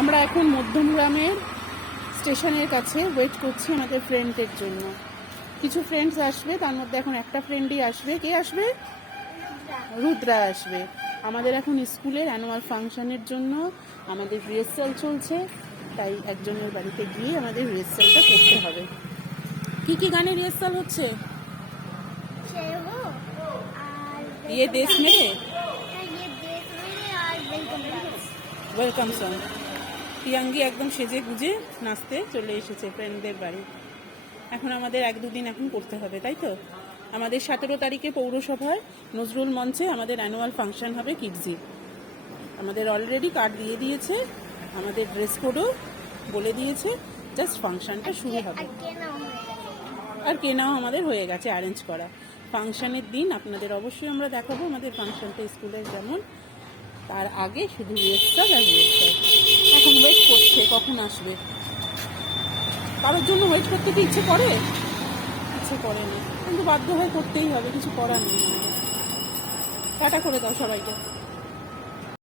আমরা এখন মধ্যমগ্রামের স্টেশনের কাছে ওয়েট করছি আমাদের ফ্রেন্ডদের জন্য। কিছু ফ্রেন্ডস আসবে, তার মধ্যে এখন একটা ফ্রেন্ডই আসবে। কে আসবে? রুদ্রা আসবে। আমাদের এখন স্কুলের অ্যানুয়াল ফাংশনের জন্য আমাদের রিহার্সাল চলছে, তাই একজনের বাড়িতে গিয়ে আমাদের রিহার্সালটা করতে হবে। কি কি গানের রিহার্সাল হচ্ছে? ये देश मेरे, ওয়েলকাম সং। প্রিয়াঙ্গি একদম সেজে গুজে নাচতে চলে এসেছে ফ্রেন্ডদের বাড়ি। এখন আমাদের 1-2 দিন এখন করতে হবে, তাই তো? আমাদের 17 তারিখে পৌরসভার নজরুল মঞ্চে আমাদের অ্যানুয়াল ফাংশন হবে কিডজি। আমাদের অলরেডি কার্ড দিয়ে দিয়েছে, আমাদের ড্রেস কোডও বলে দিয়েছে, জাস্ট ফাংশনটা শুরু হবে। আর কেনাও আমাদের হয়ে গেছে অ্যারেঞ্জ করা। ফাংশনের দিন আপনাদের অবশ্যই আমরা দেখাবো আমাদের ফাংশনটা স্কুলের যেমন। তার আগে শুধু রিহার্সাল আর রিহার্সাল। এখন ওয়েট করছে কখন আসবে। কারোর জন্য ওয়েট করতে কি ইচ্ছে করে? ইচ্ছে করে না, কিন্তু বাধ্য হয়ে করতেই হবে, কিছু করার নেই। টাটা করে দাও সবাইকে।